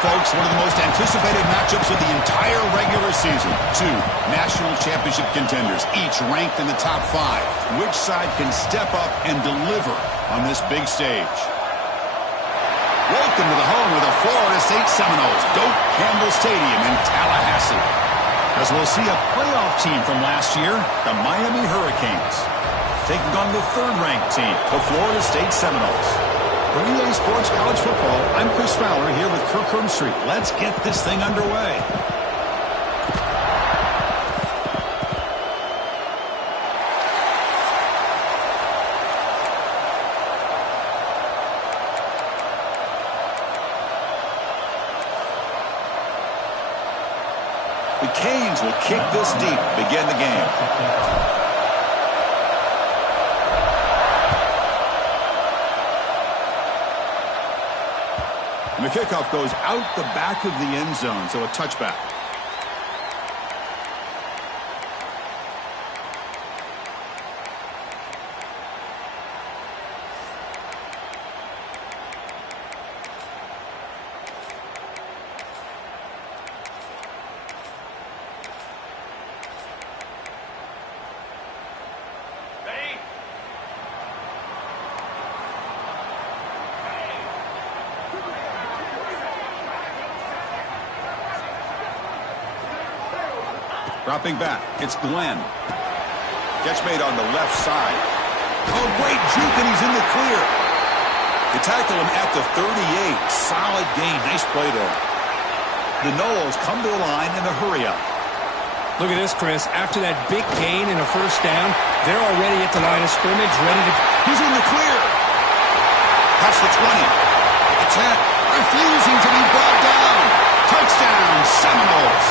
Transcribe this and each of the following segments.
folks, one of the most anticipated matchups of the entire regular season. Two national championship contenders, each ranked in the top 5. Which side can step up and deliver on this big stage? Welcome to the home of the Florida State Seminoles, Doak Campbell Stadium in Tallahassee. As we'll see a playoff team from last year, the Miami Hurricanes, taking on the third-ranked team, the Florida State Seminoles. For EA Sports College Football, I'm Chris Fowler here with Kirk Herbstreit. Let's get this thing underway. The Canes will kick this deep to begin the game. And the kickoff goes out the back of the end zone, so a touchback. Dropping back, it's Glenn. Catch made on the left side. Oh, great juke, and he's in the clear. They tackle him at the 38. Solid gain. Nice play there. The Noles come to the line in a hurry-up. Look at this, Chris. After that big gain and a first down, they're already at the line of scrimmage, ready to... He's in the clear. Past the 20. The 10. Refusing to be brought down. Touchdown, Seminoles.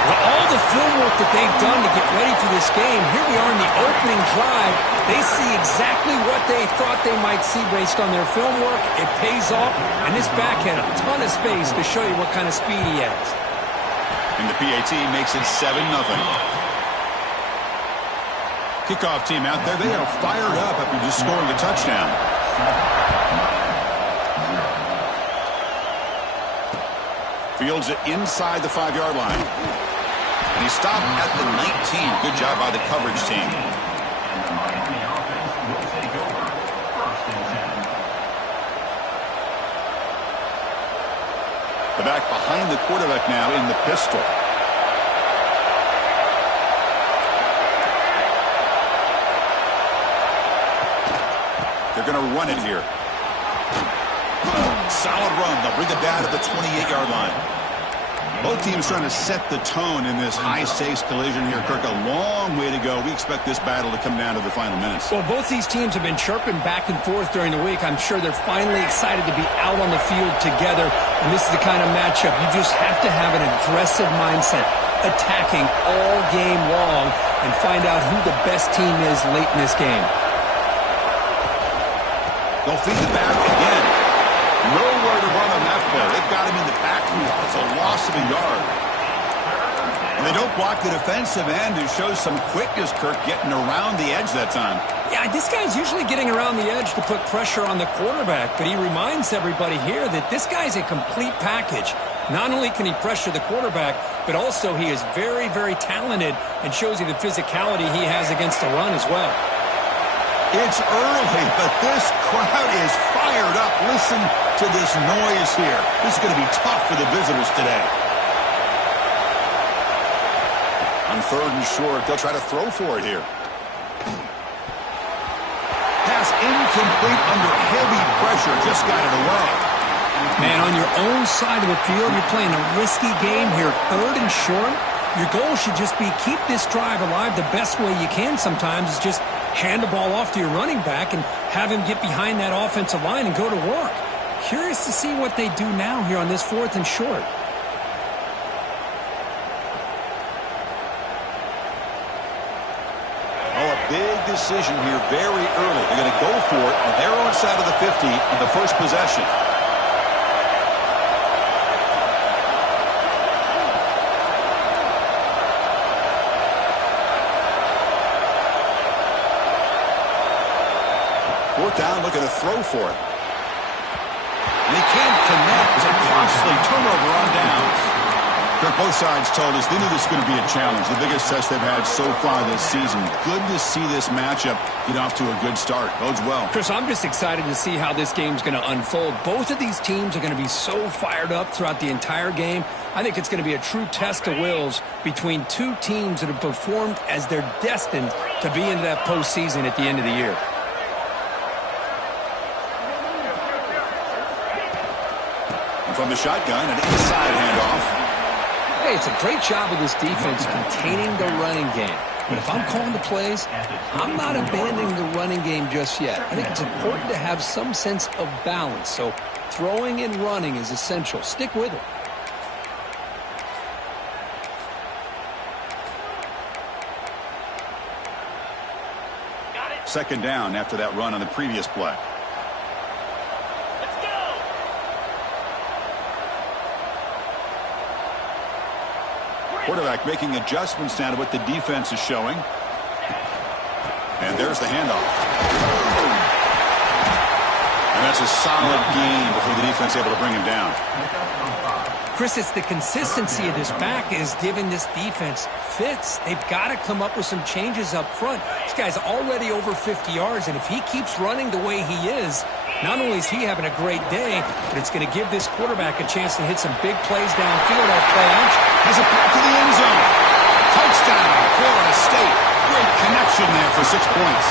Well, all the film work that they've done to get ready for this game, here we are in the opening drive. They see exactly what they thought they might see based on their film work. It pays off, and this back had a ton of space to show you what kind of speed he has. And the PAT makes it 7-0. Kickoff team out there, they are fired up after just scoring a touchdown. Fields it inside the 5-yard line. And he stopped at the 19. Good job by the coverage team. The back behind the quarterback now in the pistol. They're going to run it here. Solid run. They'll bring it down to the 28-yard line. Both teams trying to set the tone in this high-stakes collision here, Kirk. A long way to go. We expect this battle to come down to the final minutes. Well, both these teams have been chirping back and forth during the week. I'm sure they're finally excited to be out on the field together. And this is the kind of matchup you just have to have an aggressive mindset, attacking all game long, and find out who the best team is late in this game. They'll feed the back again. Nowhere to run on that play. They've got him in the backfield. It's a loss of a yard. And they don't block the defensive end, who shows some quickness, Kirk, getting around the edge that time. Yeah, this guy's usually getting around the edge to put pressure on the quarterback, but he reminds everybody here that this guy's a complete package. Not only can he pressure the quarterback, but also he is very, very talented and shows you the physicality he has against the run as well. It's early, but this crowd is fired up. Listen to this noise here. This is going to be tough for the visitors today. On 3rd and short, they'll try to throw for it here. Pass incomplete under heavy pressure. Just got it away. Man, on your own side of the field, you're playing a risky game here. 3rd and short. Your goal should just be keep this drive alive the best way you can sometimes is just hand the ball off to your running back and have him get behind that offensive line and go to work. Curious to see what they do now here on this 4th and short. Oh, a big decision here very early. They're going to go for it on their own side of the 50 on the first possession. Fourth down, looking to throw for it. And he can't connect. costly turnover on downs. Both sides told us they knew this was going to be a challenge, the biggest test they've had so far this season. Good to see this matchup get off to a good start. Bodes well. Chris, I'm just excited to see how this game's going to unfold. Both of these teams are going to be so fired up throughout the entire game. I think it's going to be a true test of wills between two teams that have performed as they're destined to be into that postseason at the end of the year. And from the shotgun, an inside handoff. Hey, it's a great job of this defense containing the running game. But if I'm calling the plays, I'm not abandoning the running game just yet. I think it's important to have some sense of balance. So throwing and running is essential. Stick with it. Second down after that run on the previous play. Quarterback making adjustments now to what the defense is showing. And there's the handoff. And that's a solid gain before the defense able to bring him down. Chris, it's the consistency of this back is giving this defense fits. They've got to come up with some changes up front. This guy's already over 50 yards, and if he keeps running the way he is, not only is he having a great day, but it's going to give this quarterback a chance to hit some big plays downfield off play action. Has it back to the end zone. Touchdown, Florida State. Great connection there for 6 points.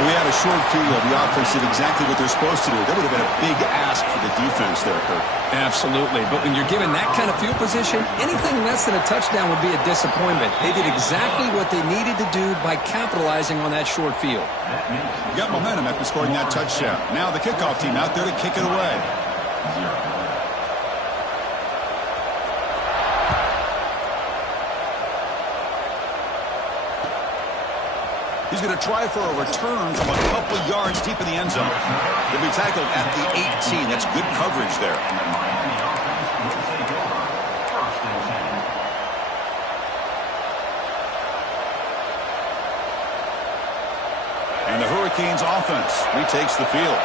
We had a short field. The offense did exactly what they're supposed to do. That would have been a big ask for the defense there, Kurt. Absolutely. But when you're given that kind of field position, anything less than a touchdown would be a disappointment. They did exactly what they needed to do by capitalizing on that short field. You got momentum after scoring that touchdown. Now the kickoff team out there to kick it away. He's going to try for a return from a couple yards deep in the end zone. He'll be tackled at the 18. That's good coverage there. And the Hurricanes offense retakes the field.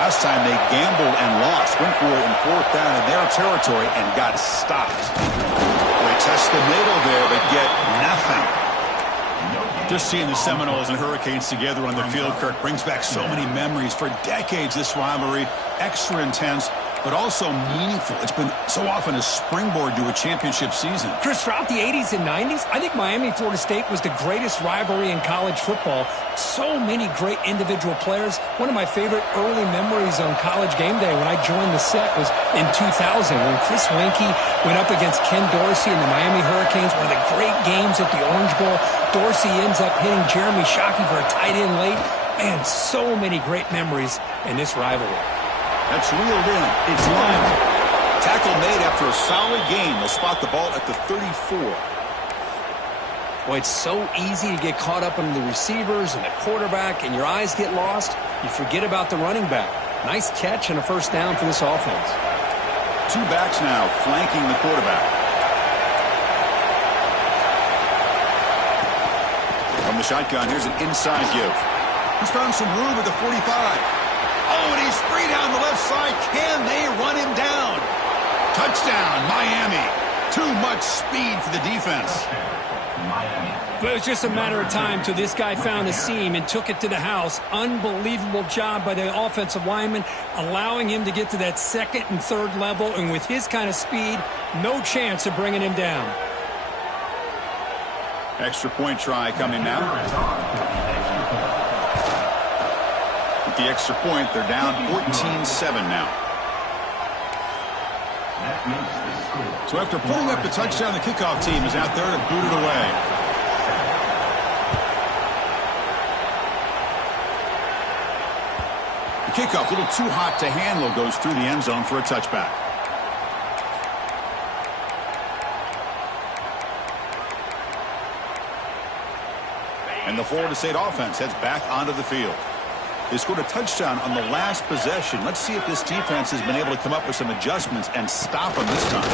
Last time they gambled and lost. Went for it in fourth down in their territory and got stopped. They test the middle there but get nothing. Just seeing the Seminoles and Hurricanes together on the field, Kirk, brings back so many memories. For decades, this rivalry, extra intense, but also meaningful. It's been so often a springboard to a championship season. Chris, throughout the 80s and 90s, I think Miami-Florida State was the greatest rivalry in college football. So many great individual players. One of my favorite early memories on College Game Day when I joined the set was in 2000 when Chris Weinke went up against Ken Dorsey and the Miami Hurricanes. One of the great games at the Orange Bowl. Dorsey ends up hitting Jeremy Shockey for a tight end late. Man, so many great memories in this rivalry. That's reeled in. It's lined. Tackle made after a solid game. They'll spot the ball at the 34. Boy, it's so easy to get caught up in the receivers and the quarterback, and your eyes get lost. You forget about the running back. Nice catch and a first down for this offense. Two backs now flanking the quarterback. From the shotgun, here's an inside give. He's found some room at the 45. Oh, and he's free down the left side. Can they run him down? Touchdown, Miami. Too much speed for the defense. But it was just a matter of time till this guy found a seam and took it to the house. Unbelievable job by the offensive lineman, allowing him to get to that second and third level. And with his kind of speed, no chance of bringing him down. Extra point try coming now. With the extra point, they're down 14-7 now. So after pulling up the touchdown, the kickoff team is out there to boot it away. The kickoff, a little too hot to handle, goes through the end zone for a touchback. And the Florida State offense heads back onto the field. They scored a touchdown on the last possession. Let's see if this defense has been able to come up with some adjustments and stop them this time.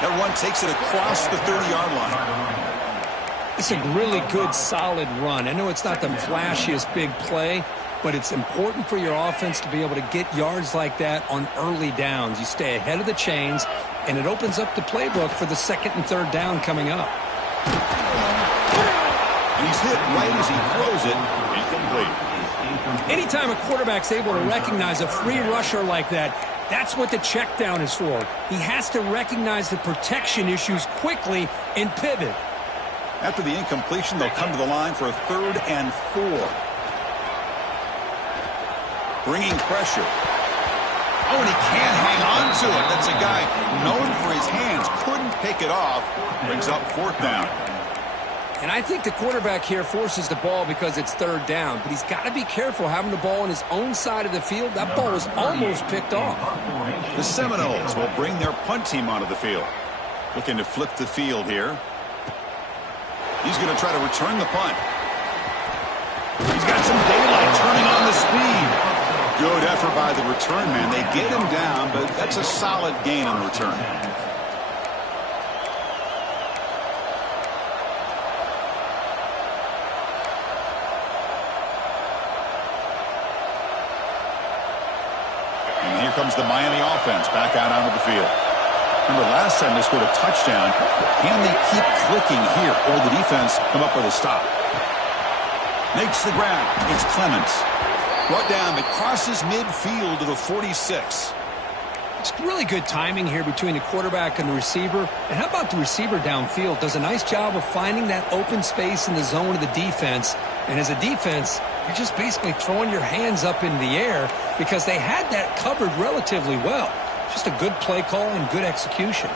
That run takes it across the 30-yard line. It's a really good, solid run. I know it's not the flashiest big play, but it's important for your offense to be able to get yards like that on early downs. You stay ahead of the chains, and it opens up the playbook for the second and third down coming up. He's hit right as he throws it. Incomplete. Anytime a quarterback's able to recognize a free rusher like that, that's what the check down is for. He has to recognize the protection issues quickly and pivot. After the incompletion, they'll come to the line for a 3rd and 4. Bringing pressure. Oh, and he can't hang on to it. That's a guy known for his hands. Couldn't pick it off. Brings up 4th down. And I think the quarterback here forces the ball because it's 3rd down. But he's got to be careful having the ball on his own side of the field. That ball was almost picked off. The Seminoles will bring their punt team onto the field. Looking to flip the field here. He's going to try to return the punt. He's got some daylight turning on the speed. Good effort by the return man. They get him down, but that's a solid gain on the return. And here comes the Miami offense back out onto the field. Remember, last time they scored a touchdown. Can they keep clicking here, or the defense come up with a stop? Makes the ground. It's Clements. Brought down, but crosses midfield to the 46. It's really good timing here between the quarterback and the receiver. And how about the receiver downfield? Does a nice job of finding that open space in the zone of the defense. And as a defense, you're just basically throwing your hands up in the air because they had that covered relatively well. Just a good play call and good execution.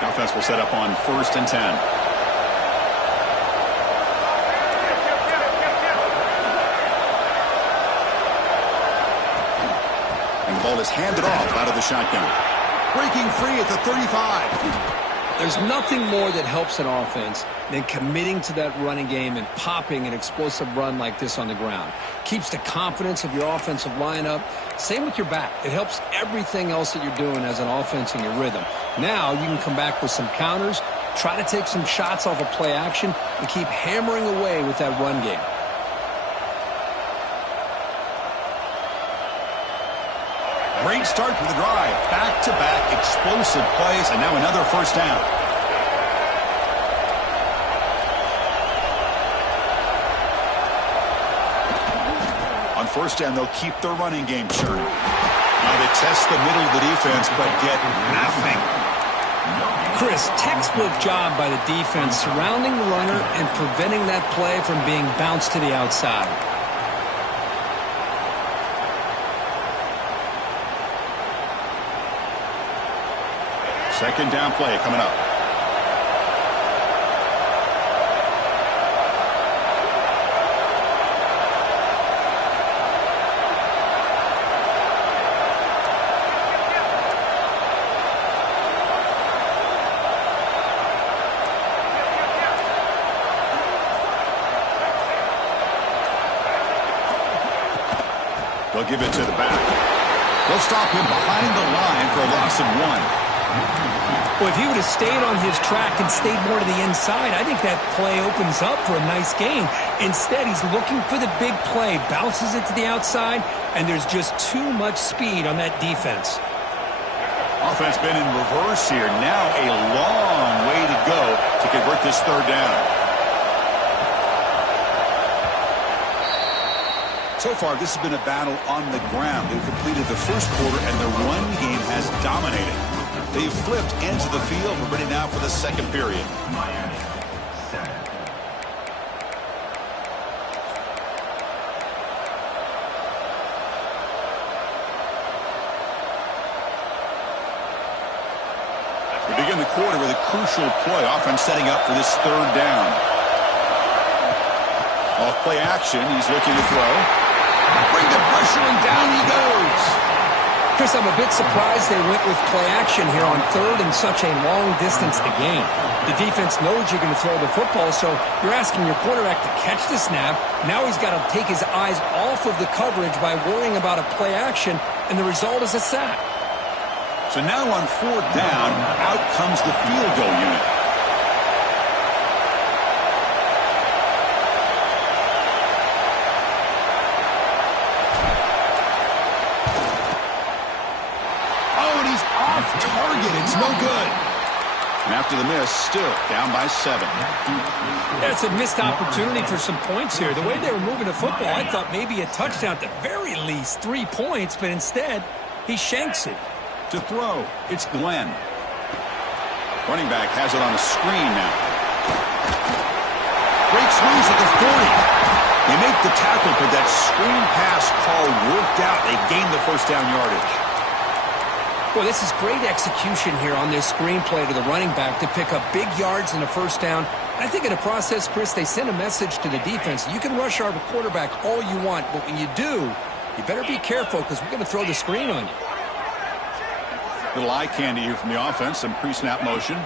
The offense will set up on 1st and 10. And the ball is handed off out of the shotgun. Breaking free at the 35. There's nothing more that helps an offense than committing to that running game and popping an explosive run like this on the ground. Keeps the confidence of your offensive lineup. Same with your back. It helps everything else that you're doing as an offense in your rhythm. Now you can come back with some counters, try to take some shots off of play action, and keep hammering away with that run game. Great start for the drive. Back-to-back explosive plays, and now another 1st down. On 1st down, they'll keep their running game churning. Now they test the middle of the defense, but get nothing. Chris, textbook job by the defense surrounding the runner and preventing that play from being bounced to the outside. Second down play coming up. They'll give it to the back. They'll stop him behind the line for a loss of 1. Well, if he would have stayed on his track and stayed more to the inside, I think that play opens up for a nice gain. Instead, he's looking for the big play, bounces it to the outside, and there's just too much speed on that defense. Offense been in reverse here. Now a long way to go to convert this 3rd down. So far, this has been a battle on the ground. They've completed the 1st quarter, and the run game has dominated. They've flipped into the field. We're ready now for the 2nd period. We begin the quarter with a crucial play. Offense setting up for this 3rd down. Off play action. He's looking to throw. Bring the pressure, and down he goes. Chris, I'm a bit surprised they went with play action here on 3rd and such a long distance to gain. The defense knows you're going to throw the football, so you're asking your quarterback to catch the snap. Now he's got to take his eyes off of the coverage by worrying about a play action, and the result is a sack. So now on 4th down, out comes the field goal unit. after the miss, still down by 7. That's a missed opportunity for some points here. The way they were moving the football, I thought maybe a touchdown, at the very least 3 points, but instead he shanks it. To throw, it's Glenn. Running back has it on a screen now. Great squeeze at the 40. They make the tackle, but that screen pass call worked out. They gained the first down yardage. Well, this is great execution here on this screen play to the running back to pick up big yards and a first down. I think in the process, Chris, they send a message to the defense. You can rush our quarterback all you want, but when you do, you better be careful because we're going to throw the screen on you. Little eye candy here from the offense. Some pre-snap motion.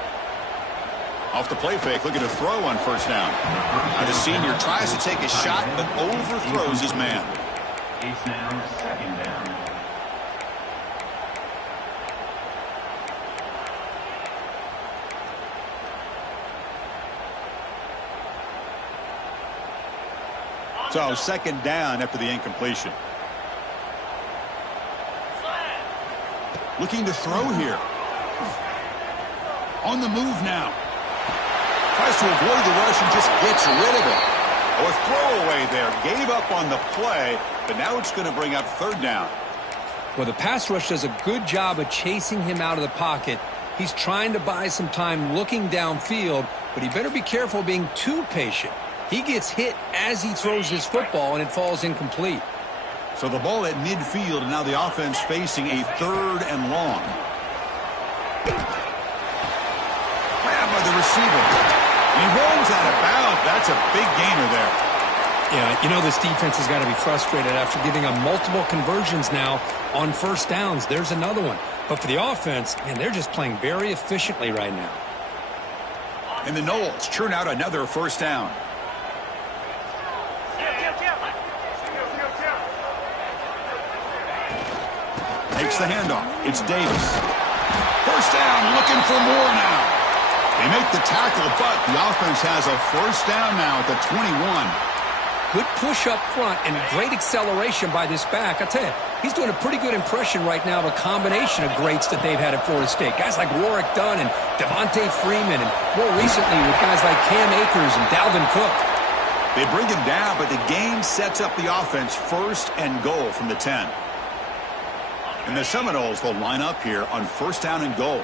Off the play fake, looking to throw on first down. Now the senior tries to take a shot, but overthrows his man. It's now second down. So second down after the incompletion. Looking to throw here. On the move now. Tries to avoid the rush and just gets rid of it. A throwaway there. Gave up on the play, but now it's going to bring up third down. Well, the pass rush does a good job of chasing him out of the pocket. He's trying to buy some time looking downfield, but he better be careful being too patient. He gets hit as he throws his football, and it falls incomplete. So the ball at midfield, and now the offense facing a third and long. Grabbed by the receiver. He rolls out of bounds. That's a big gainer there. Yeah, you know this defense has got to be frustrated after giving up multiple conversions now on first downs. There's another one. But for the offense, man, they're just playing very efficiently right now. And the Knowles churn out another first down. Takes the handoff. It's Davis. First down, looking for more now. They make the tackle, but the offense has a first down now at the 21. Good push up front and great acceleration by this back. I tell you, he's doing a pretty good impression right now of a combination of greats that they've had at Florida State. Guys like Warwick Dunn and Devontae Freeman, and more recently with guys like Cam Akers and Dalvin Cook. They bring him down, but the game sets up the offense first and goal from the 10. And the Seminoles will line up here on first down and goal.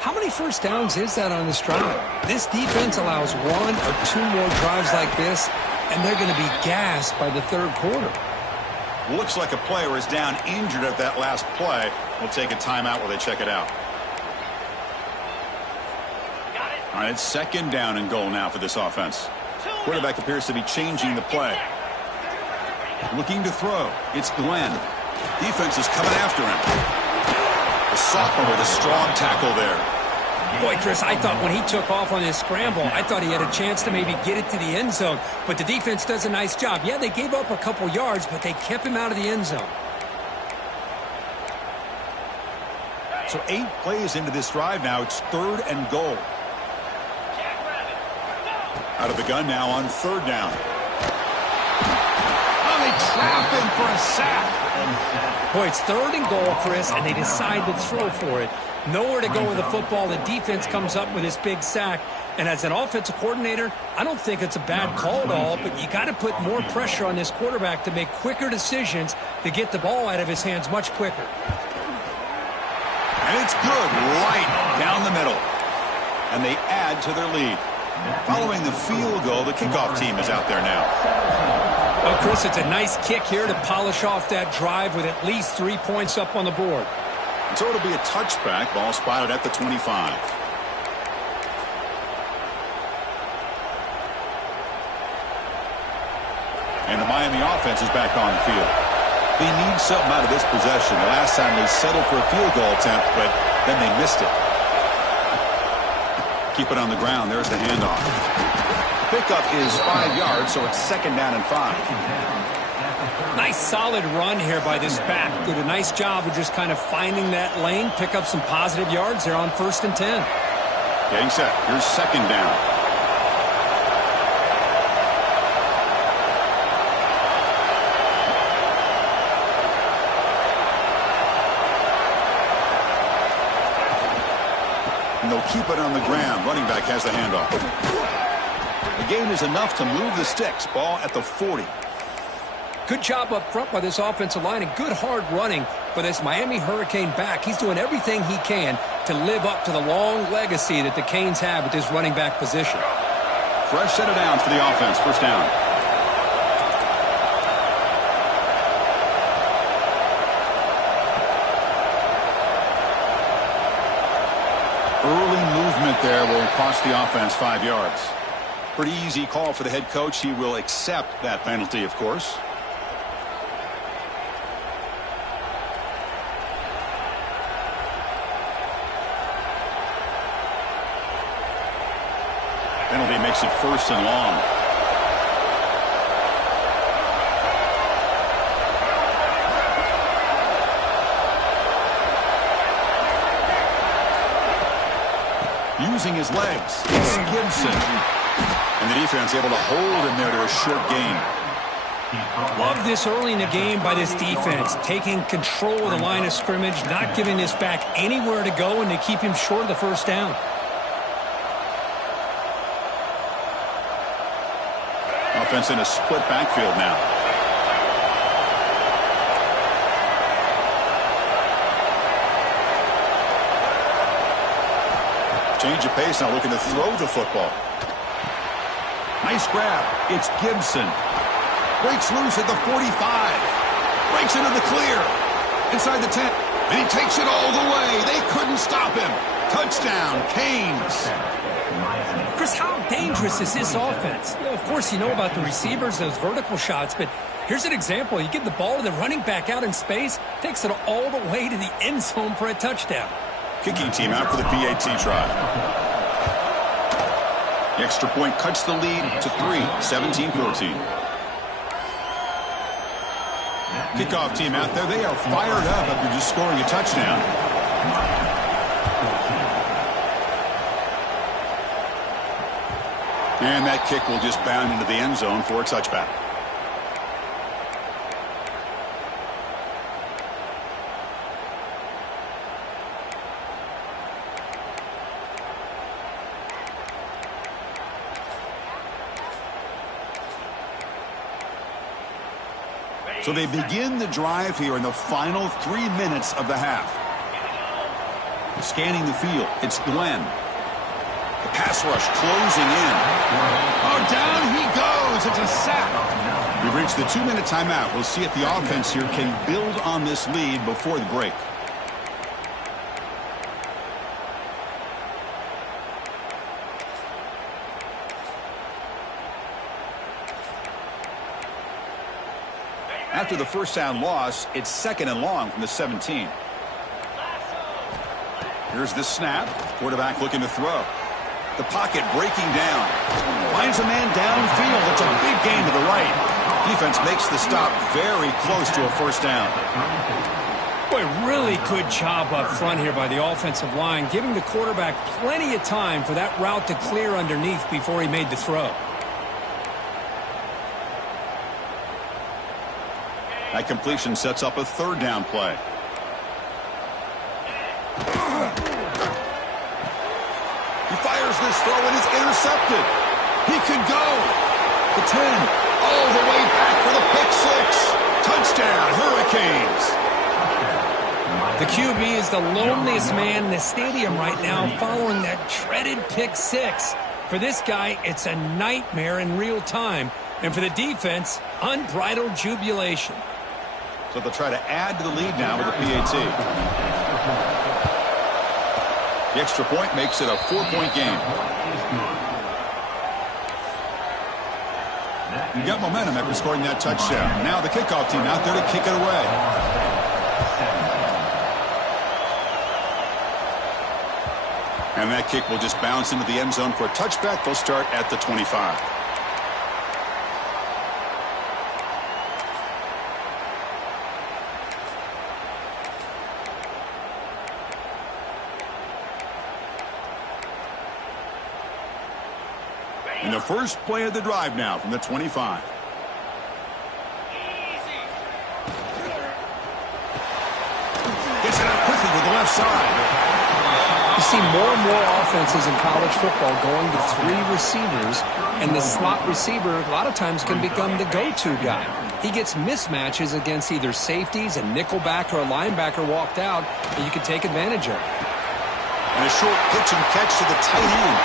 How many first downs is that on this drive? This defense allows 1 or 2 more drives like this, and they're going to be gassed by the third quarter. Looks like a player is down injured at that last play. We'll take a timeout while they check it out. All right, it's second down and goal now for this offense. Quarterback appears to be changing the play. Looking to throw. It's Glenn. Defense is coming after him. The sophomore with a strong tackle there. Boy, Chris, I thought when he took off on his scramble, I thought he had a chance to maybe get it to the end zone. But the defense does a nice job. Yeah, they gave up a couple yards, but they kept him out of the end zone. So 8 plays into this drive now. It's third and goal. Out of the gun now on third down. Oh, they trap him for a sack. Boy, it's third and goal, Chris, and they decide to throw for it. Nowhere to go with the football. The defense comes up with this big sack. And as an offensive coordinator, I don't think it's a bad call at all, but you got to put more pressure on this quarterback to make quicker decisions to get the ball out of his hands much quicker. And it's good right down the middle. And they add to their lead. Following the field goal, the kickoff team is out there now. Well, Chris, it's a nice kick here to polish off that drive with at least 3 points up on the board. And so it'll be a touchback. Ball spotted at the 25. And the Miami offense is back on the field. They need something out of this possession. The last time they settled for a field goal attempt, but then they missed it. Keep it on the ground. There's the handoff. Pickup is 5 yards, so it's second down and 5. Nice solid run here by this back. Did a nice job of just kind of finding that lane, pick up some positive yards there on first and 10. Getting set. Here's second down. And they'll keep it on the ground. Running back has the handoff. The gain is enough to move the sticks. Ball at the 40. Good job up front by this offensive line and good hard running for this Miami Hurricane back. He's doing everything he can to live up to the long legacy that the Canes have at this running back position. Fresh set of downs for the offense. First down. Early movement there will cost the offense 5 yards. Pretty easy call for the head coach. He will accept that penalty, of course. Penalty makes it 1st and long. Using his legs, it's Gibson. And the defense able to hold him there to a short gain. Love this early in the game by this defense, taking control of the line of scrimmage, not giving this back anywhere to go, and to keep him short of the first down. Offense in a split backfield now. Change of pace now, looking to throw the football. Nice grab. It's Gibson. Breaks loose at the 45. Breaks into the clear. Inside the 10. And he takes it all the way. They couldn't stop him. Touchdown, Canes. Chris, how dangerous is this offense? You know, of course, you know about the receivers, those vertical shots, but here's an example. You give the ball to the running back out in space, takes it all the way to the end zone for a touchdown. Kicking team out for the PAT try. The extra point cuts the lead to 3, 17-14. Kickoff team out there. They are fired up after just scoring a touchdown. And that kick will just bound into the end zone for a touchback. So they begin the drive here in the final 3 minutes of the half. Scanning the field, it's Glenn. The pass rush closing in. Oh, down he goes. It's a sack. We've reached the 2-minute timeout. We'll see if the offense here can build on this lead before the break. After the first down loss, it's 2nd and long from the 17. Here's the snap. Quarterback looking to throw. The pocket breaking down. Finds a man downfield. It's a big gain to the right. Defense makes the stop very close to a first down. Boy, really good job up front here by the offensive line, giving the quarterback plenty of time for that route to clear underneath before he made the throw. That completion sets up a 3rd down play. He fires this throw and is intercepted. He could go. The 10. All the way back for the pick 6. Touchdown, Hurricanes. The QB is the loneliest man in the stadium right now following that dreaded pick 6. For this guy, it's a nightmare in real time. And for the defense, unbridled jubilation. So they'll try to add to the lead now with the PAT. The extra point makes it a 4-point game. You got momentum after scoring that touchdown. Now the kickoff team out there to kick it away. And that kick will just bounce into the end zone for a touchback. They'll start at the 25. In the first play of the drive now from the 25. Gets it out quickly to the left side. He see more and more offenses in college football going to 3 receivers, and the slot receiver a lot of times can become the go-to guy. He gets mismatches against either safeties, a nickelback, or a linebacker walked out that you can take advantage of. And a short pitch and catch to the tight end.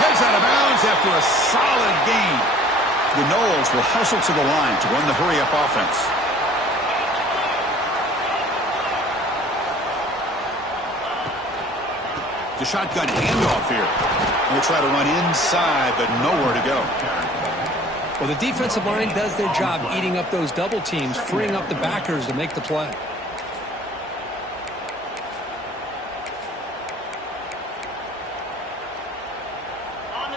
Heads out of bounds after a solid gain. The Noles will hustle to the line to run the hurry-up offense. The shotgun handoff here. We'll try to run inside, but nowhere to go. Well, the defensive line does their job eating up those double teams, freeing up the backers to make the play.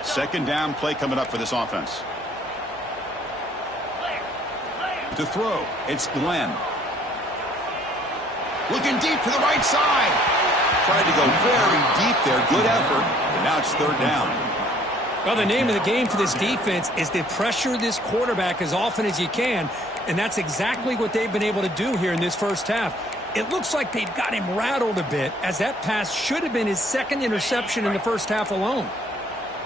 Second down play coming up for this offense. To throw, it's Glenn. Looking deep to the right side. Tried to go very deep there. Good effort. And now it's third down. Well, the name of the game for this defense is to pressure this quarterback as often as you can, and that's exactly what they've been able to do here in this first half. It looks like they've got him rattled a bit, as that pass should have been his second interception in the first half alone.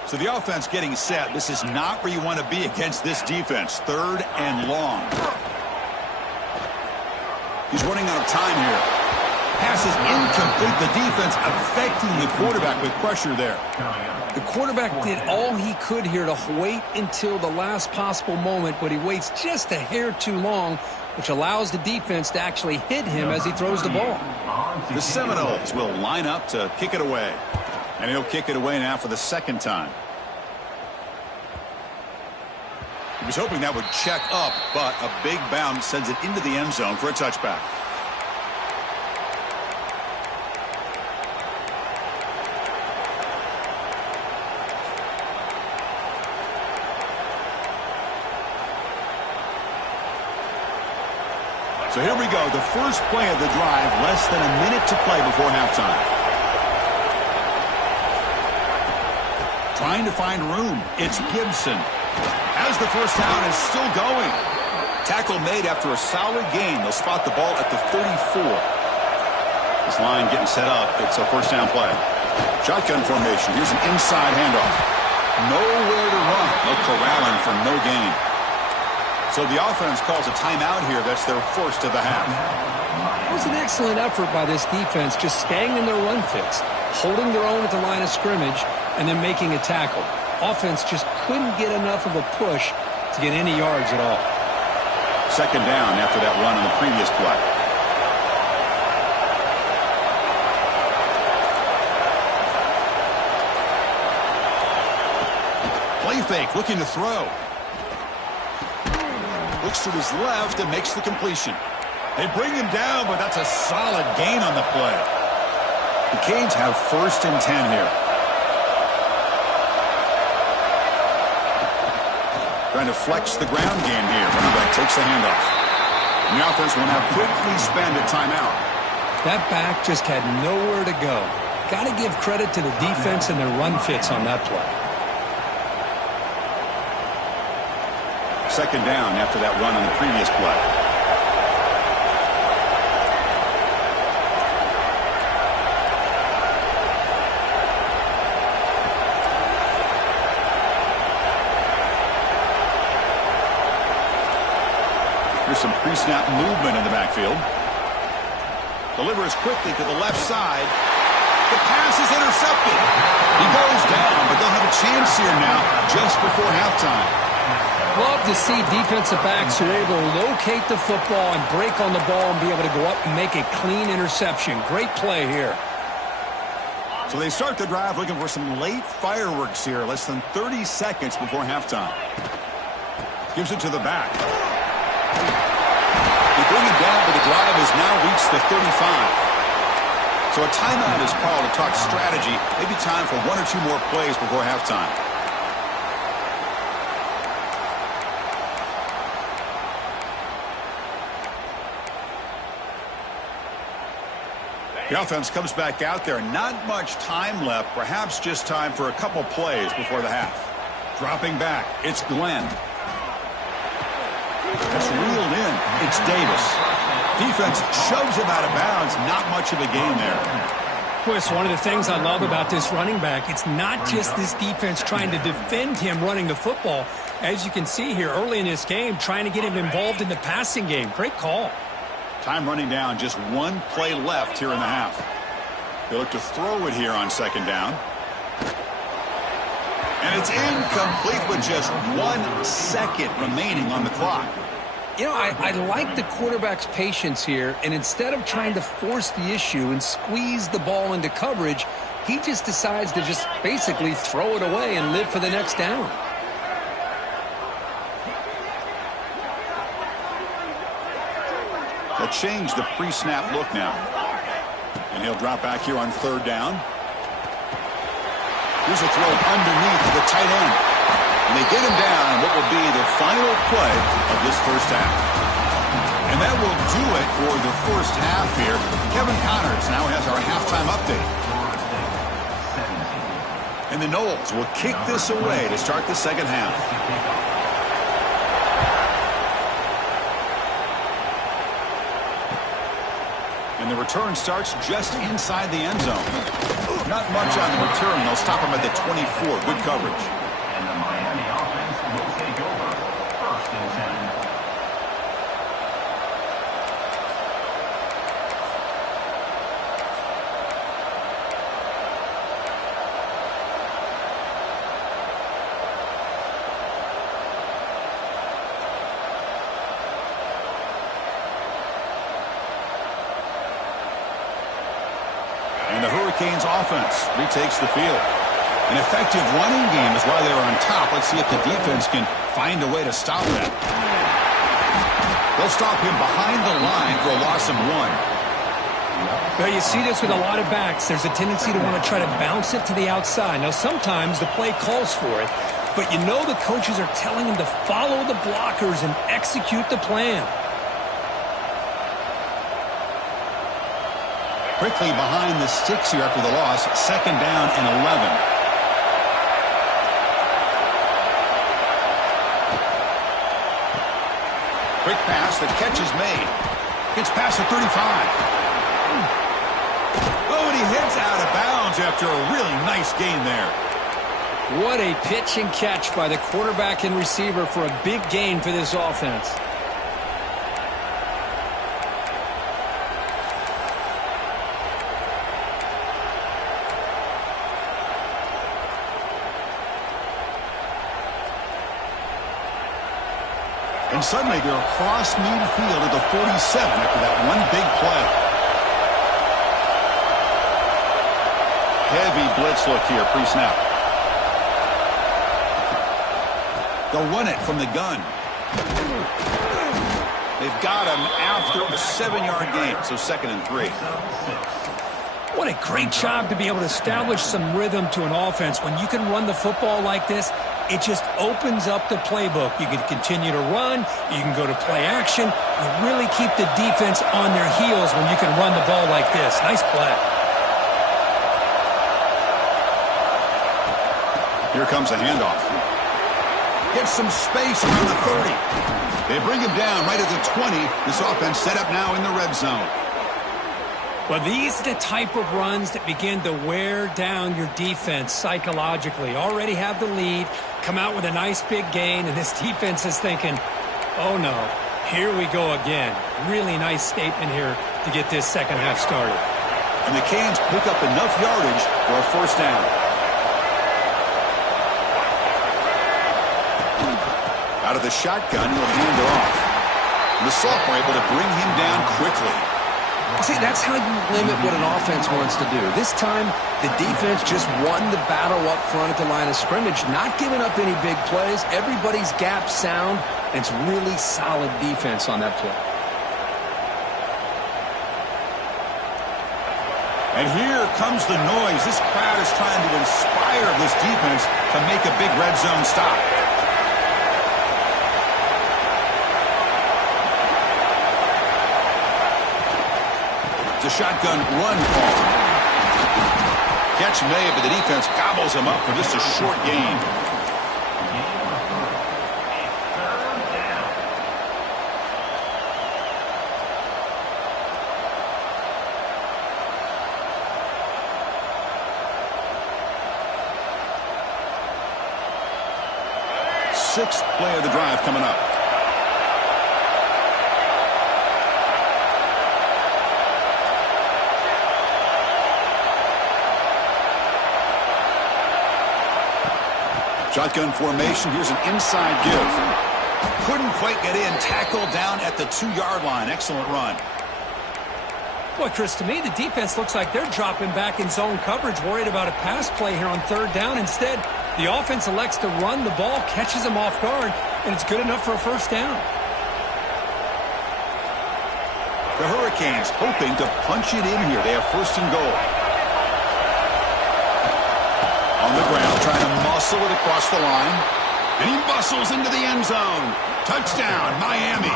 So the offense getting set. This is not where you want to be against this defense. Third and long. He's running out of time here. Pass is incomplete. The defense affecting the quarterback with pressure there. The quarterback did all he could here to wait until the last possible moment, but he waits just a hair too long, which allows the defense to actually hit him as he throws the ball. The Seminoles will line up to kick it away. And he'll kick it away now for the second time. He was hoping that would check up, but a big bounce sends it into the end zone for a touchback. So here we go, the first play of the drive, less than a minute to play before halftime. Trying to find room, it's Gibson. As the first down is still going. Tackle made after a solid gain. They'll spot the ball at the 34. This line getting set up. It's a first down play. Shotgun formation. Here's an inside handoff. Nowhere to run. They'll corral him for no gain. So the offense calls a timeout here. That's their first of the half. It was an excellent effort by this defense, just staying in their run fits, holding their own at the line of scrimmage, and then making a tackle. Offense just couldn't get enough of a push to get any yards at all. Second down after that run on the previous play. Play fake, looking to throw. Looks to his left and makes the completion. They bring him down, but that's a solid gain on the play. The Canes have first and 10 here. Trying to flex the ground game here. Running back takes the handoff. And the offense will now quickly spend a timeout. That back just had nowhere to go. Got to give credit to the defense and their run fits on that play. Second down after that run on the previous play. Here's some pre-snap movement in the backfield. Delivers quickly to the left side. The pass is intercepted. He goes down, but they'll have a chance here now just before halftime. Love to see defensive backs who are able to locate the football and break on the ball and be able to go up and make a clean interception. Great play here. So they start the drive looking for some late fireworks here. Less than 30 seconds before halftime. Gives it to the back. They bring it down, but the drive has now reached the 35. So a timeout is called to talk strategy. Maybe time for one or two more plays before halftime. The offense comes back out there. Not much time left. Perhaps just time for a couple plays before the half. Dropping back. It's Glenn. That's reeled in. It's Davis. Defense shoves him out of bounds. Not much of a gain there. Boy, it's one of the things I love about this running back. It's not just this defense trying to defend him running the football. As you can see here early in this game, trying to get him involved in the passing game. Great call. Time running down, just one play left here in the half. They look to throw it here on second down. And it's incomplete with just 1 second remaining on the clock. You know, I like the quarterback's patience here, and instead of trying to force the issue and squeeze the ball into coverage, he just decides to just basically throw it away and live for the next down. They'll change the pre-snap look now. And he'll drop back here on third down. Here's a throw underneath the tight end. And they get him down what will be the final play of this first half. And that will do it for the first half here. Kevin Connors now has our halftime update. And the Noles will kick this away to start the second half. And the return starts just inside the end zone. Not much on the return. They'll stop him at the 24. Good coverage. And the Miami offense will take over. First and 10. And the Hurricanes offense retakes the field. An effective running game is why they're on top. Let's see if the defense can find a way to stop that. They'll stop him behind the line for a loss of 1. Well, you see this with a lot of backs. There's a tendency to want to try to bounce it to the outside. Now, sometimes the play calls for it, but you know the coaches are telling him to follow the blockers and execute the plan. Quickly behind the sticks here after the loss. Second down and 11. Quick pass. The catch is made. Gets past the 35. Oh, and he heads out of bounds after a really nice gain there. What a pitch and catch by the quarterback and receiver for a big gain for this offense. And suddenly they're across midfield at the 47 after that one big play. Heavy blitz look here, pre-snap. They'll run it from the gun. They've got him after a 7-yard gain, so 2nd and 3. What a great job to be able to establish some rhythm to an offense. When you can run the football like this, it just opens up the playbook. You can continue to run. You can go to play action. You really keep the defense on their heels when you can run the ball like this. Nice play. Here comes a handoff. Gets some space around the 30. They bring him down right at the 20. This offense set up now in the red zone. Well, these are the type of runs that begin to wear down your defense psychologically. Already have the lead, come out with a nice big gain, and this defense is thinking, oh no, here we go again. Really nice statement here to get this second half started. And the Canes pick up enough yardage for a first down. Out of the shotgun, he'll hand it off. And the sophomore able to bring him down quickly. See, that's how you limit what an offense wants to do. This time, the defense just won the battle up front at the line of scrimmage, not giving up any big plays. Everybody's gap sound, and it's really solid defense on that play. And here comes the noise. This crowd is trying to inspire this defense to make a big red zone stop. It's a shotgun run call. Catch made, but the defense gobbles him up for just a short gain. sixth play of the drive coming up. Shotgun formation. Here's an inside give. Couldn't quite get in. Tackled down at the 2-yard line. Excellent run. Boy, Chris, to me, the defense looks like they're dropping back in zone coverage, worried about a pass play here on third down. Instead, the offense elects to run the ball, catches them off guard, and it's good enough for a first down. The Hurricanes hoping to punch it in here. They have first and goal. On the ground, trying to muscle it across the line. And he muscles into the end zone. Touchdown, Miami.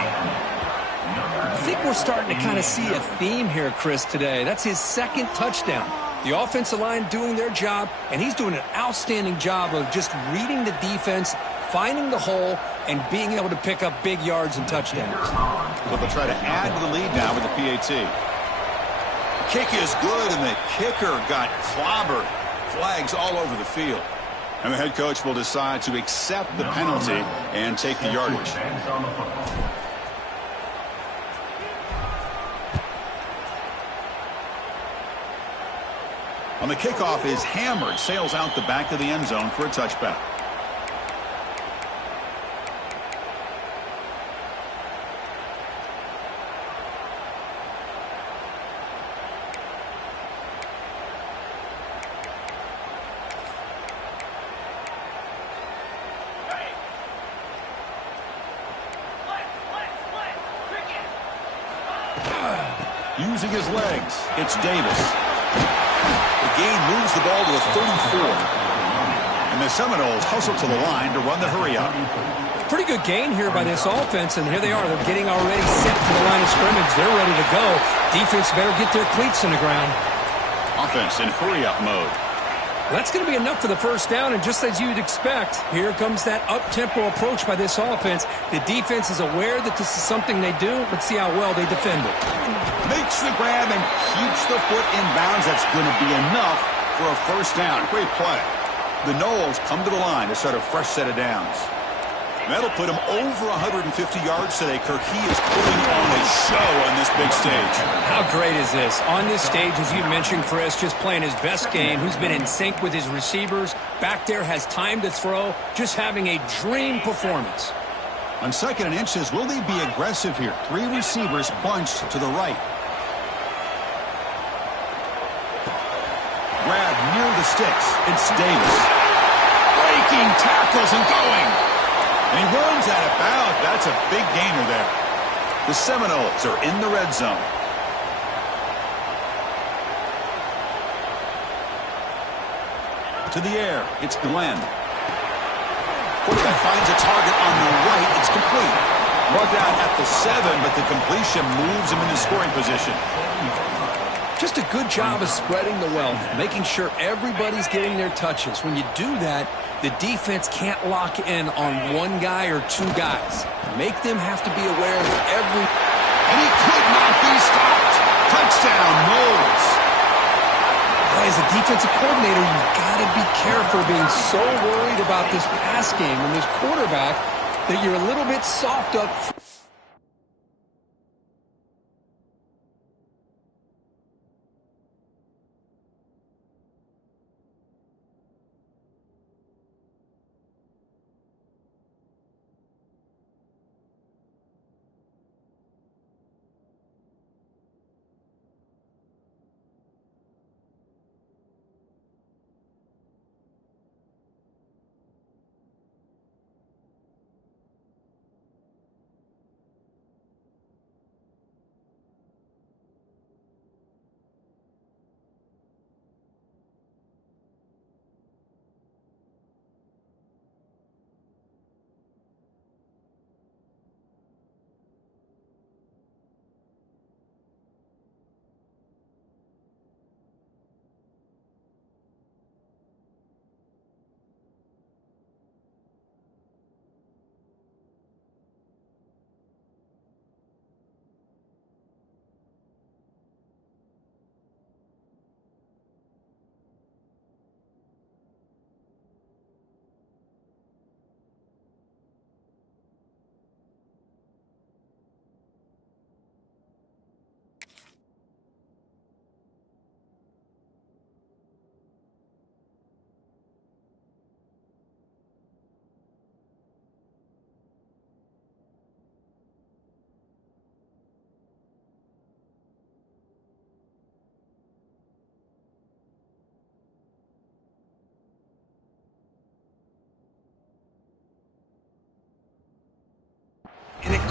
I think we're starting to kind of see a theme here, Chris, today. That's his second touchdown. The offensive line doing their job, and he's doing an outstanding job of just reading the defense, finding the hole, and being able to pick up big yards and touchdowns. But they'll try to add to the lead now with the PAT. Kick is good, and the kicker got clobbered. Flags all over the field. And the head coach will decide to accept the penalty and take the yardage. On the kickoff is hammered, sails out the back of the end zone for a touchback. Using his legs, it's Davis. The gain moves the ball to a 34. And the Seminoles hustle to the line to run the hurry-up. Pretty good gain here by this offense, and here they are. They're getting already set to the line of scrimmage. They're ready to go. Defense better get their cleats in the ground. Offense in hurry-up mode. That's going to be enough for the first down, and just as you'd expect, here comes that up-tempo approach by this offense. The defense is aware that this is something they do. Let's see how well they defend it. Makes the grab and keeps the foot in bounds. That's going to be enough for a first down. Great play. The Noles come to the line to start a fresh set of downs. That'll put him over 150 yards today. Kirk, he is putting on a show on this big stage. How great is this? On this stage, as you mentioned, Chris, just playing his best game. Who's been in sync with his receivers. Back there has time to throw. Just having a dream performance. On 2nd and inches, will they be aggressive here? 3 receivers bunched to the right. Grab near the sticks. It's Davis. Breaking tackles and going. And he runs out of bounds. That's a big gainer there. The Seminoles are in the red zone. To the air, it's Glenn. Quarterback finds a target on the right. It's complete. Brought down at the 7, but the completion moves him into scoring position. Just a good job of spreading the wealth, making sure everybody's getting their touches. When you do that, the defense can't lock in on one guy or 2 guys. Make them have to be aware of every... And he could not be stopped. Touchdown, Noles. As a defensive coordinator, you've got to be careful being so worried about this pass game and this quarterback that you're a little bit soft up front.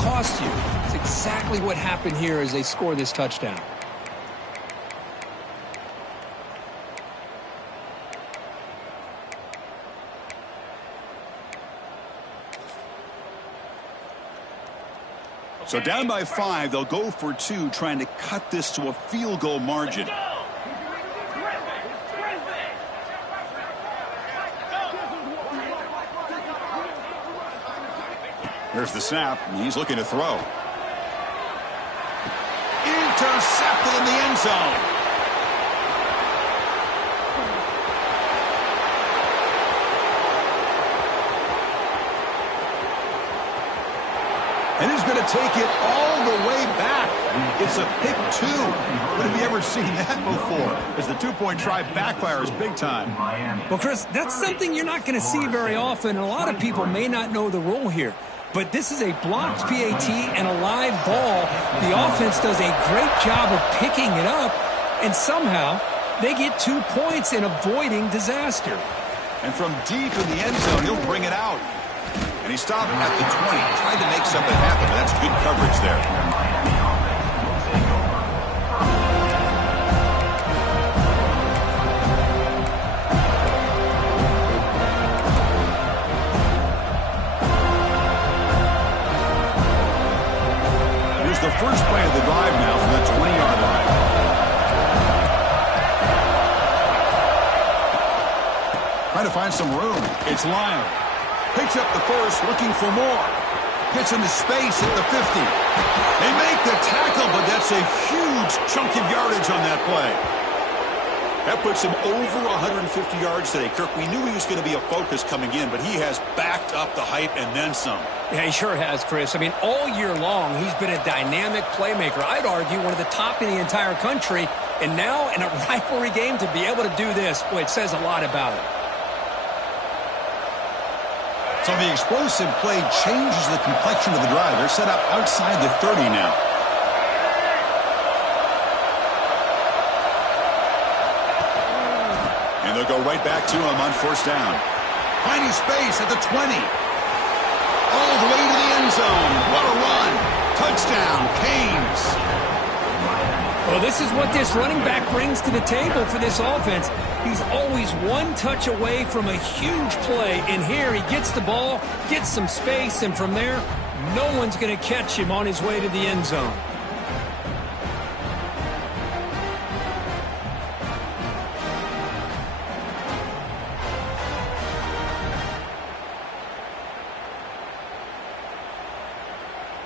cost you. It's exactly what happened here as they score this touchdown. So down by 5, they'll go for 2, trying to cut this to a field goal margin. Here's the snap, and he's looking to throw. Intercepted in the end zone. And he's going to take it all the way back. It's a pick 2. What have you ever seen that before? As the two-point try backfires big time. Well, Chris, that's something you're not going to see very often. And a lot of people may not know the rule here. But this is a blocked PAT and a live ball. The offense does a great job of picking it up. And somehow they get 2 points in avoiding disaster. And from deep in the end zone, he'll bring it out. And he stopped at the 20, tried to make something happen, but that's good coverage there. Here's the first play of the drive now from the 20-yard line. Trying to find some room. It's Lyon. Picks up the first, looking for more. Gets into space at the 50. They make the tackle, but that's a huge chunk of yardage on that play. That puts him over 150 yards today. Kirk, we knew he was going to be a focus coming in, but he has backed up the hype and then some. Yeah, he sure has, Chris. I mean, all year long, he's been a dynamic playmaker. I'd argue one of the top in the entire country. And now in a rivalry game to be able to do this, boy, it says a lot about it. So the explosive play changes the complexion of the drive. They're set up outside the 30 now. And they'll go right back to him on first down. Finding space at the 20. All the way to the end zone. What a run. Touchdown, Canes. Well, this is what this running back brings to the table for this offense. He's always one touch away from a huge play. And here he gets the ball, gets some space, and from there, no one's going to catch him on his way to the end zone.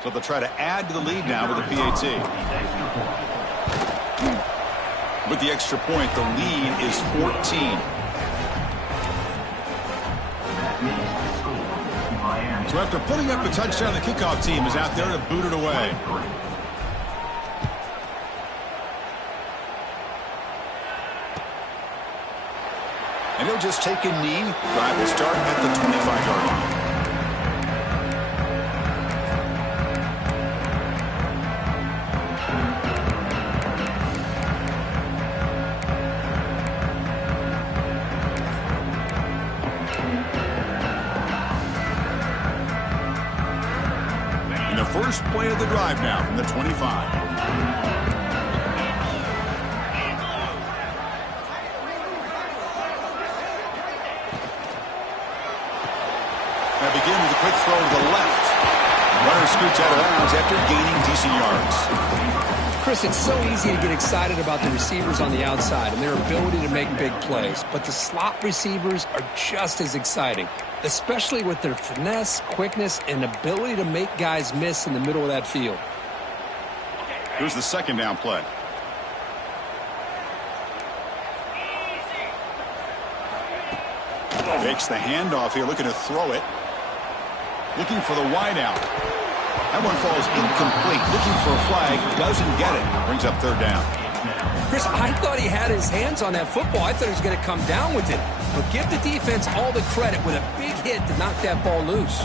So they'll try to add to the lead now with a PAT. With the extra point, the lead is 14. So after putting up a touchdown, the kickoff team is out there to boot it away. And he'll just take a knee. Drive will start at the 25-yard line. First play of the drive now from the 25. Now begin with a quick throw to the left. Runner scoots out of bounds after gaining decent yards. Chris, it's so easy to get excited about the receivers on the outside and their ability to make big plays, but the slot receivers are just as exciting, especially with their finesse, quickness, and ability to make guys miss in the middle of that field. Here's the second down play. Fakes the handoff here, looking to throw it. Looking for the wideout. That one falls incomplete. Looking for a flag, doesn't get it. Brings up third down. Chris, I thought he had his hands on that football. I thought he was going to come down with it. But give the defense all the credit with a big hit to knock that ball loose.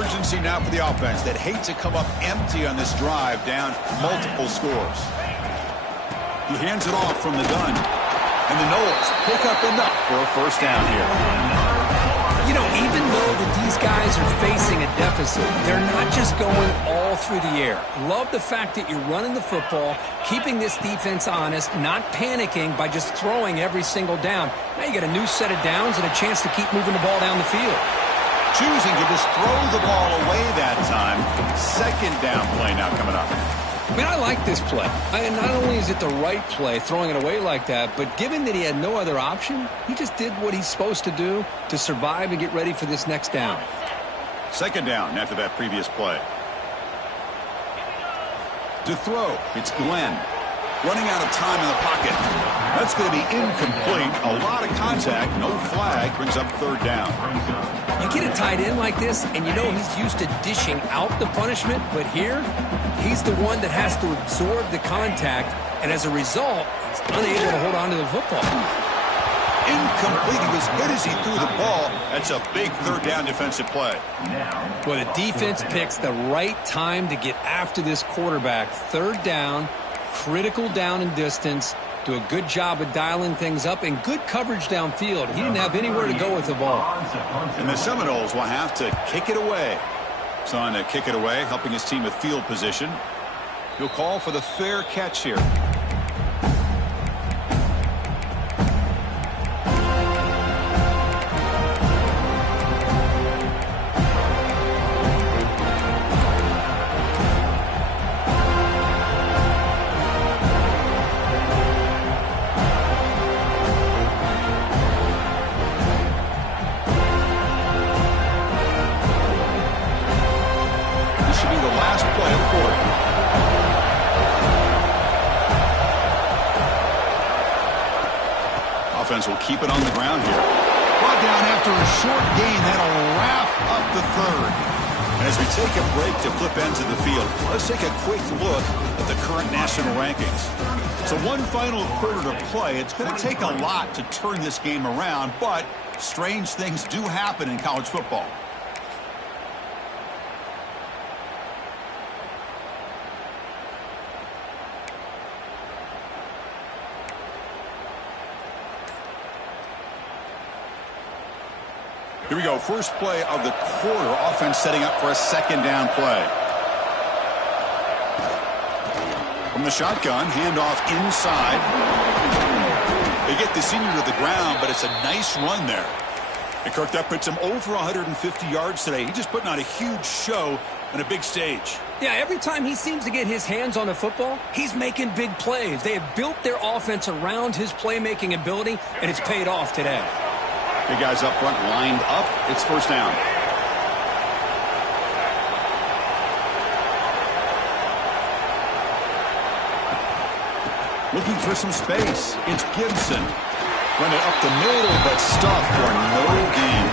Urgency now for the offense that hates to come up empty on this drive, down multiple scores. He hands it off from the gun. And the Noles pick up enough for a first down here. You know, even though these guys are facing a deficit, opposite. They're not just going all through the air. Love the fact that you're running the football, keeping this defense honest, not panicking by just throwing every single down. Now you get a new set of downs and a chance to keep moving the ball down the field. Choosing to just throw the ball away that time. Second down play now coming up. I mean, I like this play. Not only is it the right play, throwing it away like that, but given that he had no other option, he just did what he's supposed to do to survive and get ready for this next down. Second down after that previous play. To throw, it's Glenn. Running out of time in the pocket. That's going to be incomplete. A lot of contact, no flag, brings up third down. You get a tight end like this, and you know he's used to dishing out the punishment, but here, he's the one that has to absorb the contact, and as a result, he's unable to hold on to the football. Incomplete. He was good as he threw the ball. That's a big third down defensive play. Well, the defense picks the right time to get after this quarterback. Third down, critical down and distance. Do a good job of dialing things up and good coverage downfield. He didn't have anywhere to go with the ball. And the Seminoles will have to kick it away. So on to kick it away, helping his team with field position. He'll call for the fair catch here. Offense will keep it on the ground here. Brought down after a short gain. That'll wrap up the third. And as we take a break to flip ends of the field, let's take a quick look at the current national rankings. So one final quarter to play. It's going to take a lot to turn this game around, but strange things do happen in college football. Here we go. First play of the quarter. Offense setting up for a second down play. From the shotgun, handoff inside. They get the senior to the ground, but it's a nice run there. And Kirk, that puts him over 150 yards today. He's just putting on a huge show on a big stage. Yeah, every time he seems to get his hands on the football, he's making big plays. They have built their offense around his playmaking ability, and it's paid off today. Big guys up front lined up. It's first down. Looking for some space. It's Gibson. Running up the middle, but stuffed for no gain.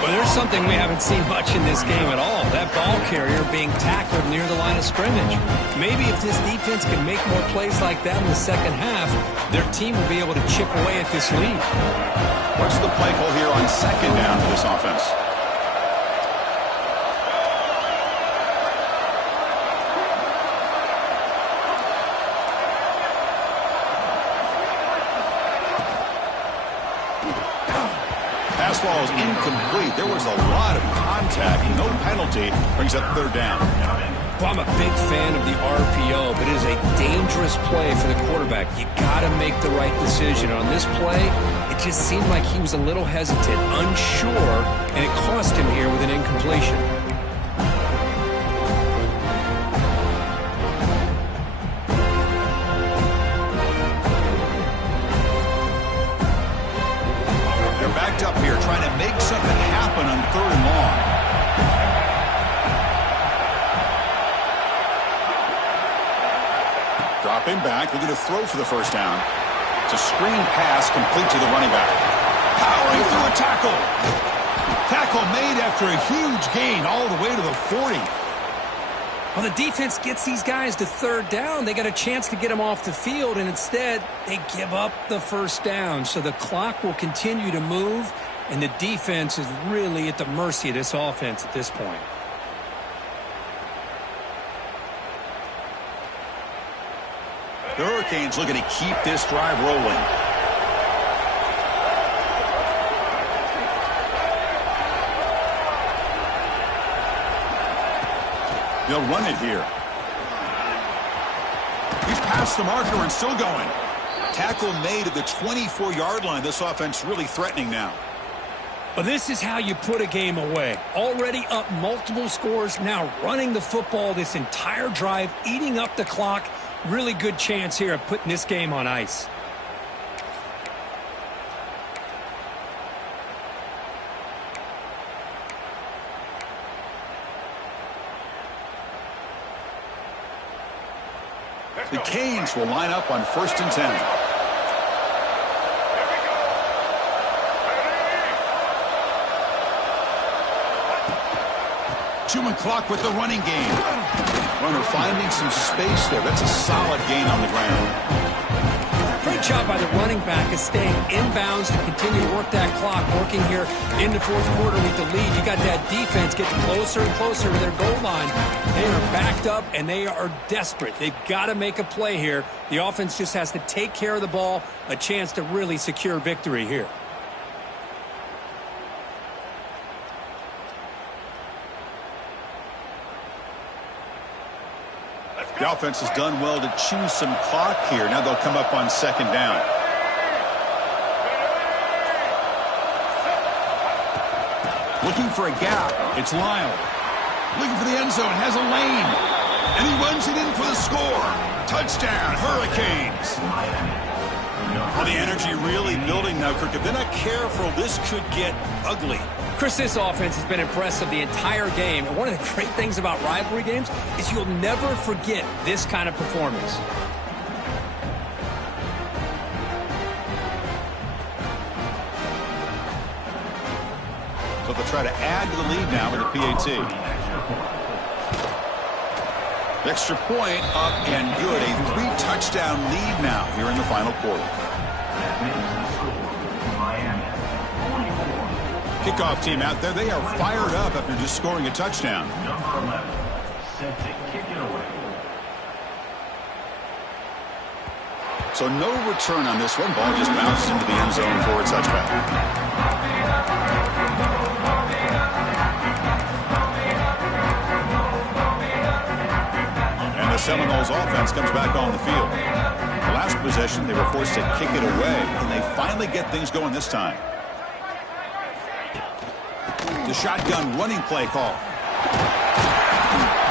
Well, there's something we haven't seen much in this game at all. That ball carrier being tackled near the line of scrimmage. Maybe if this defense can make more plays like that in the second half, their team will be able to chip away at this lead. What's the play call here on second down for this offense? Pass ball is incomplete. There was a lot of contact. No penalty. Brings up third down. Well, I'm a big fan of the RPO, but it is a dangerous play for the quarterback. You got to make the right decision. On this play, it just seemed like he was a little hesitant, unsure, and it cost him here with an incompletion. They're backed up here trying to make something happen on third and long. Dropping back, looking to throw for the first down. It's a screen pass complete to the running back. Powering through a tackle. Tackle made after a huge gain all the way to the 40. Well, the defense gets these guys to third down. They got a chance to get them off the field, and instead they give up the first down. So the clock will continue to move, and the defense is really at the mercy of this offense at this point. The Hurricanes looking to keep this drive rolling. They'll run it here. He's past the marker and still going. Tackle made at the 24-yard line. This offense really threatening now. Well, this is how you put a game away. Already up multiple scores, now running the football this entire drive, eating up the clock. Really good chance here of putting this game on ice. The Canes will line up on 1st and 10. Human clock with the running game. Runner finding some space there. That's a solid gain on the ground. Great job by the running back of staying inbounds to continue to work that clock, working here in the 4th quarter with the lead. You got that defense getting closer and closer to their goal line. They are backed up, and they are desperate. They've got to make a play here. The offense just has to take care of the ball, a chance to really secure victory here. The offense has done well to choose some clock here. Now they'll come up on 2nd down. Looking for a gap. It's Lyle. Looking for the end zone. Has a lane. And he runs it in for the score. Touchdown, Hurricanes. Well, the energy really building now, Kirk. If they're not careful, this could get ugly. Chris, this offense has been impressive the entire game. And one of the great things about rivalry games is you'll never forget this kind of performance. So they'll try to add to the lead now with the PAT. Extra point up and good. A 3-touchdown lead now here in the final quarter. Kickoff team out there. They are fired up after just scoring a touchdown. Number 11, set to kick it away. So no return on this one. Ball just bounced into the end zone for a touchback. And the Seminoles offense comes back on the field. The last possession, they were forced to kick it away, and they finally get things going this time. The shotgun running play call.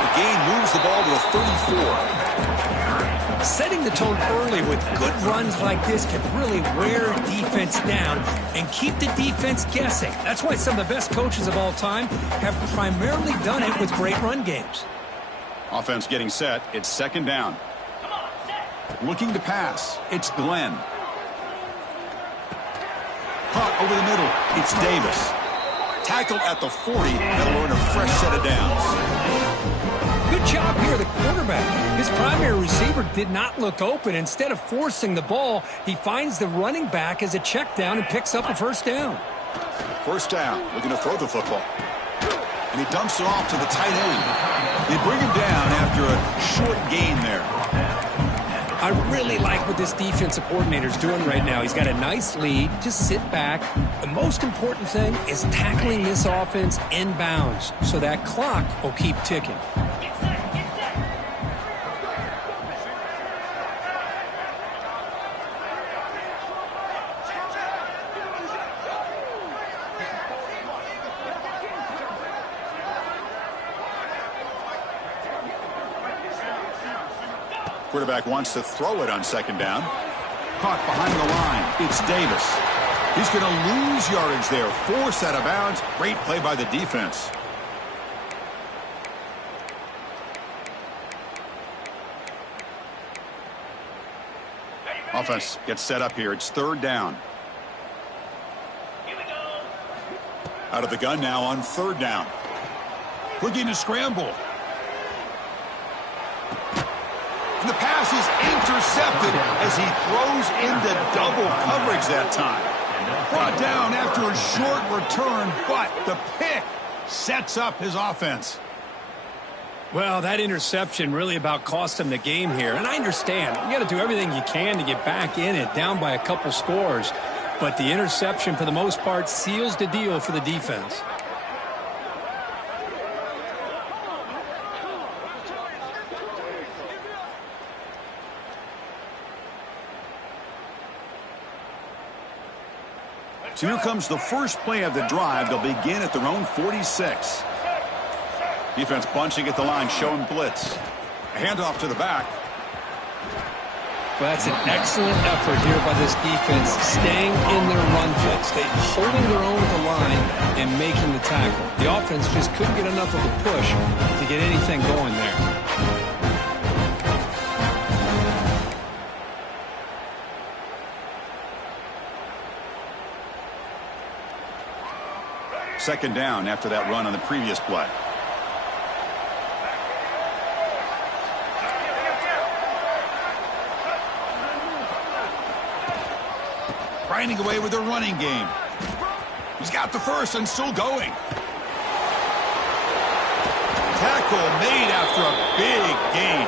The gain moves the ball to the 34. Setting the tone early with good runs like this can really wear defense down and keep the defense guessing. That's why some of the best coaches of all time have primarily done it with great run games. Offense getting set. It's 2nd down. Looking to pass. It's Glenn. Caught over the middle. It's Davis. Tackled at the 40. That'll earn a fresh set of downs. Good job here, the quarterback. His primary receiver did not look open. Instead of forcing the ball, he finds the running back as a check down and picks up a 1st down. 1st down. Looking to throw the football. And he dumps it off to the tight end. They bring him down after a short gain there. I really like what this defensive coordinator is doing right now. He's got a nice lead. Just sit back. The most important thing is tackling this offense inbounds so that clock will keep ticking. Quarterback wants to throw it on 2nd down. Caught behind the line. It's Davis. He's going to lose yardage there. Forced out of bounds. Great play by the defense. Offense gets set up here. It's 3rd down. Out of the gun now on 3rd down. Looking to scramble. And the pass is intercepted as he throws into double coverage that time. Brought down after a short return, but the pick sets up his offense. Well, that interception really about cost him the game here. And I understand. You got to do everything you can to get back in it, down by a couple scores. But the interception, for the most part, seals the deal for the defense. So here comes the first play of the drive. They'll begin at their own 46. Defense bunching at the line, showing blitz. A handoff to the back. Well, that's an excellent effort here by this defense, staying in their run fits, holding their own at the line and making the tackle. The offense just couldn't get enough of a push to get anything going there. Second down after that run on the previous play. Grinding away with their running game. He's got the first and still going. Tackle made after a big gain.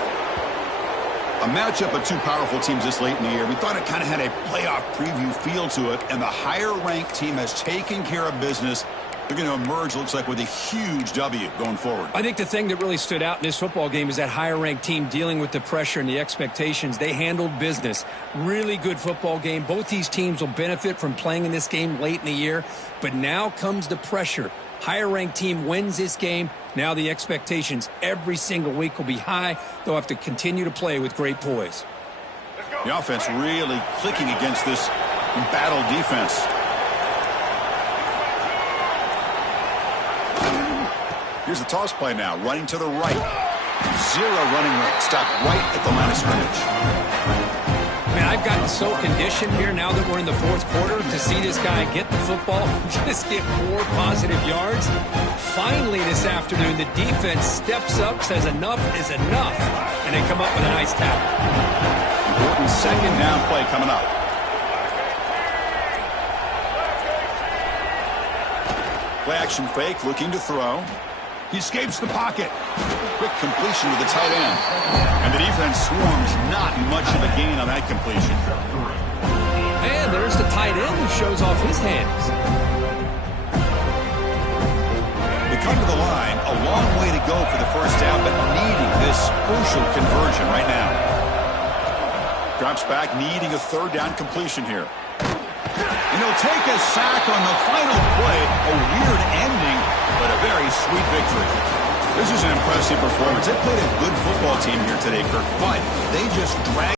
A matchup of two powerful teams this late in the year. We thought it kind of had a playoff preview feel to it, and the higher-ranked team has taken care of business. They're going to emerge, looks like, with a huge W going forward. I think the thing that really stood out in this football game is that higher-ranked team dealing with the pressure and the expectations. They handled business. Really good football game. Both these teams will benefit from playing in this game late in the year, but now comes the pressure. Higher-ranked team wins this game. Now the expectations every single week will be high. They'll have to continue to play with great poise. The offense really clicking against this battle defense. Here's the toss play now, running to the right. Zero running room. Stop right at the line of scrimmage. Man, I've gotten so conditioned here now that we're in the fourth quarter to see this guy get the football, just get more positive yards. Finally this afternoon, the defense steps up, says enough is enough, and they come up with a nice tackle. Important second down play coming up. Play action fake, looking to throw. He escapes the pocket. Quick completion to the tight end. And the defense swarms, not much of a gain on that completion. And there's the tight end who shows off his hands. They come to the line, a long way to go for the first down, but needing this crucial conversion right now. Drops back, needing a third down completion here. And he'll take a sack on the final play. A weird ending, but a very sweet victory. This is an impressive performance. They played a good football team here today, Kirk, but they just dragged